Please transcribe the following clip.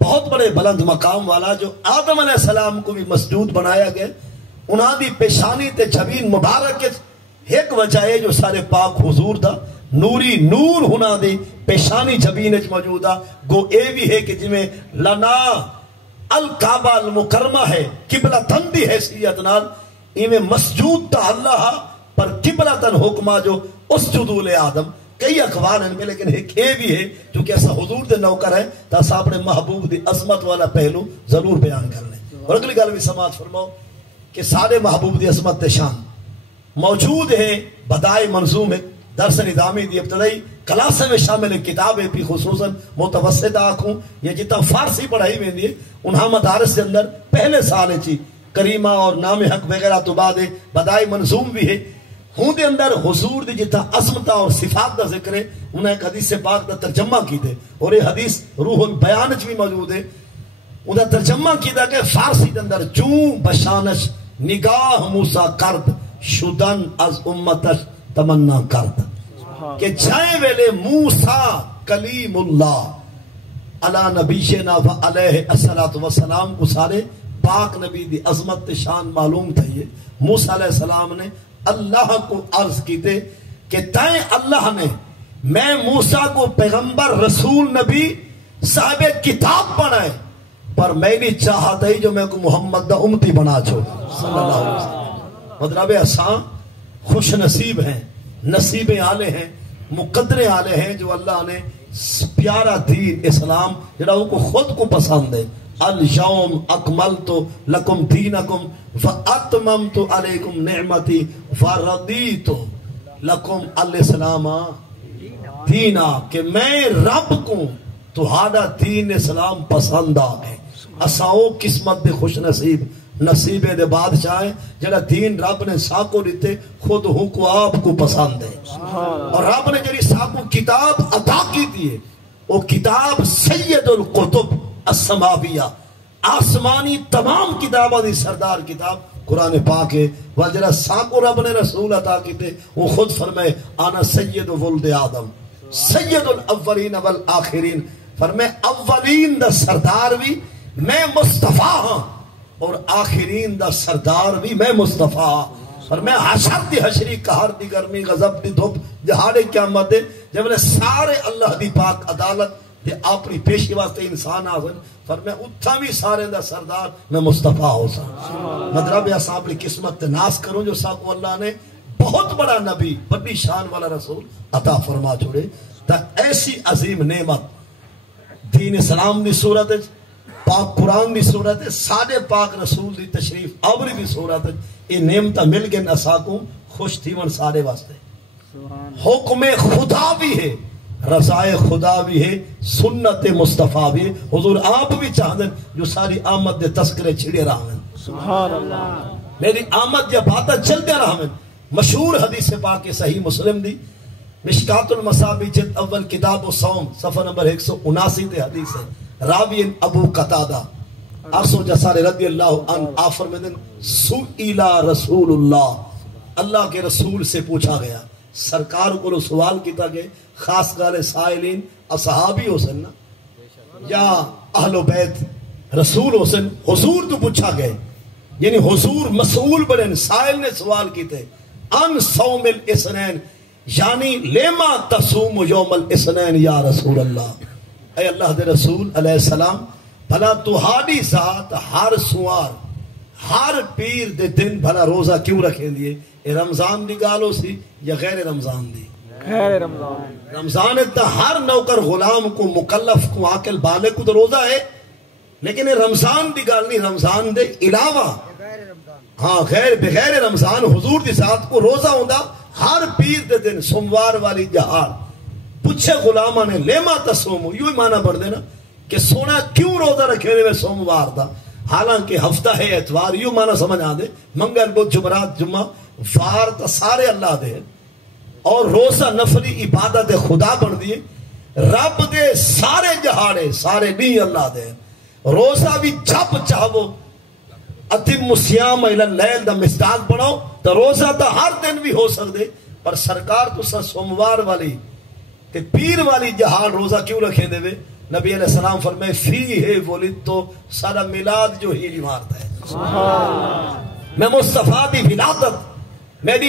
بہت بڑے بلند مقام والا جو آدم علیہ السلام کو بھی مسجود بنایا گیا، انہاں دی پیشانی تے جبین مبارک ایک وجہ ہے جو سارے پاک حضور دا نوری نور ہونا دی پیشانی جبین اچ موجودہ گو اے بھی ہے کہ جمیں لنا الکعبہ المکرمہ ہے قبلہ تن دی حیثیت نال ایمیں مسجود تا اللہ پر قبلہ تن حکمہ جو اسجدوا لآدم کئی اخبار ہیں لیکن ایک اے بھی ہے چونکہ ایسا حضور دے نوکر ہے تا ایسا اپنے محبوب دی عظمت والا پہلو ضرور بیان کر لیں۔ اور اگلی گل بھی سماعت فرماؤ کہ سارے محبوب دی عظمت شان موجود ہے بدائے منظوم ہے درس نظامی دی ابتدائی کلاسے میں شامل کتاب ہے بھی خصوصاً متوسط آنکھوں یہ جتنا فارسی پڑھائی میں دی انہاں مدارس کے اندر پہلے سال چی کریمہ اور نام حق وغیرہ تو بعد بدائے منظوم بھی ہے ہوں دے اندر حضور دی جتنا عظمتہ اور صفات دا ذکر ہے انہیں ایک حدیث پاک دا ترجمہ کی دے اور یہ حدیث روح البیان بھی موجود ہے انہیں ترجمہ کی دا کہ فارسی دے اندر چون بشانش نگاہ موسیٰ کرد شدن از امتش تمنا کرد کہ جائے ویلے موسیٰ کلیم اللہ علی نبیشنا و علیہ السلام کو سارے پاک نبی دی عظمت شان معلوم تھا یہ موسیٰ علیہ السلام نے اللہ کو عرض کی تھے کہ تائیں اللہ نے میں موسیٰ کو پیغمبر رسول نبی صاحب کتاب بنائے پر میں نہیں چاہتا ہی جو میں کو محمد دا امتی بنا چھو صلی اللہ علیہ وسلم مطلب آسان خوش نصیب ہیں نصیب آلے ہیں مقدر آلے ہیں جو اللہ نے پیارا دین اسلام جڑا ان کو خود کو پسند ہے الیوم اکملت لکم دینکم واتممت علیکم نعمتی ورضیت لکم الاسلام دینا کہ میں رب کو تہاڈا دین اسلام پسند آ گئے اساؤ قسمت دے خوش نصیب نصیبے دے بادشاہ ہیں جڑا دین رب نے ساکو دیتے خود ہوں کو آپ کو پسند ہے اور رب نے جڑی ساکو کتاب عطا کی دیئے وہ کتاب سید القطب السماویہ آسمانی تمام کتابہ دی سردار کتاب قرآن پاک ہے وجرہ ساکو رب نے رسول عطا کی تے وہ خود فرمائے آنا سید ولد آدم سید الاولین والآخرین فرمائے اولین دا سردار بھی میں مصطفیٰ ہاں اور آخرین دا سردار بھی میں مصطفیٰ ہاں فرمائے حشر دی حشری قہر دی گرمی غضب دی دھوپ جہاڑے قیامت دے جب نے سارے اللہ دی پاک عدالت دے اپنی پیشی واسطے انسان آزن فرمائے اتھا بھی سارے دا سردار میں مصطفیٰ ہو سا مطلب ایسا اپنی قسمت تناس کروں جو ساکو اللہ نے بہت بڑا نبی بڑی شان والا رسول عطا فرما چھوڑے تا ایسی عظیم نعمت دین اسلام دی صورت ہے پاک قرآن دی صورت ہے سادے پاک رسول دی تشریف آوری دی صورت ہے یہ نعمتہ مل گئے نساکوں خوش تھی من سارے واسطے حکم خدا بھی ہے رضائے خدا بھی ہے سنت مصطفیٰ بھی ہے حضور آپ بھی چاہتے ہیں جو ساری آمد دے تذکرے چھڑے رہا ہیں سبحان اللہ میری آمد یا باتیں چلتے رہا ہیں مشہور حدیث پاک صحیح مسلم دی مشکات المصابی جلد اول کتاب و صوم صفحہ نمبر 179 تے حدیث ہے راوی ابو قتادہ ارسو جسار رضی اللہ عنہ آفر میں دن سئیلا رسول اللہ کے رسول سے پوچھا گیا سرکار کو سوال کیتا گئے خاص گالے سائلین اصحابی حسن نا یا اہل و بیت رسول حسن حضور تو پوچھا گئے یعنی حضور مسئول بڑھن سائل نے سوال کیتے ان صوم الاسنین یعنی لیما تصوم یوم الاسنین یا رسول اللہ اے اللہ دے رسول علیہ السلام بھلا تہاڈی ذات ہر سوار ہر پیر دے دن بھلا روزہ کیوں رکھیں دیئے اے رمضان دی گالو سی یا غیر رمضان دی غیر رمضان رمضان تا ہر نوکر غلام کو مکلف کو عاقل بالغ کو تو روزہ ہے لیکن یہ رمضان دی گال نہیں رمضان دے علاوہ ہاں بغیر رمضان حضور دی ذات کو روزہ ہوندہ ہر پیر دے دن سوموار والی جہار پوچھے غلامہ نے لیما تصوم یوں ہی معنی بڑھ دینا کہ سونا کیوں روزہ رکھے رہے سوموار دا حالانکہ ہفتہ ہے اتوار یوں معنی سمجھ آدھے منگل بدھ جمعرات جمعہ وار تا سارے اللہ دے اور روزہ نفلی عبادت خدا بن دیے رب دے سارے جہاڑے سارے نہیں اللہ دے روزہ بھی جب چاہو اتم الصیام الی اللیل دا مصداق بناؤ تو روزہ تا ہر دن بھی ہو سکتے پر سرکار تو سا سوموار والی تے پیر والی جہاں روزہ کیوں رکھے دے وے نبی علیہ السلام فرمائے فی ہے ولد تو سارا میلاد جو ہی مارتا ہے میں مصطفیٰ دی ولادت میری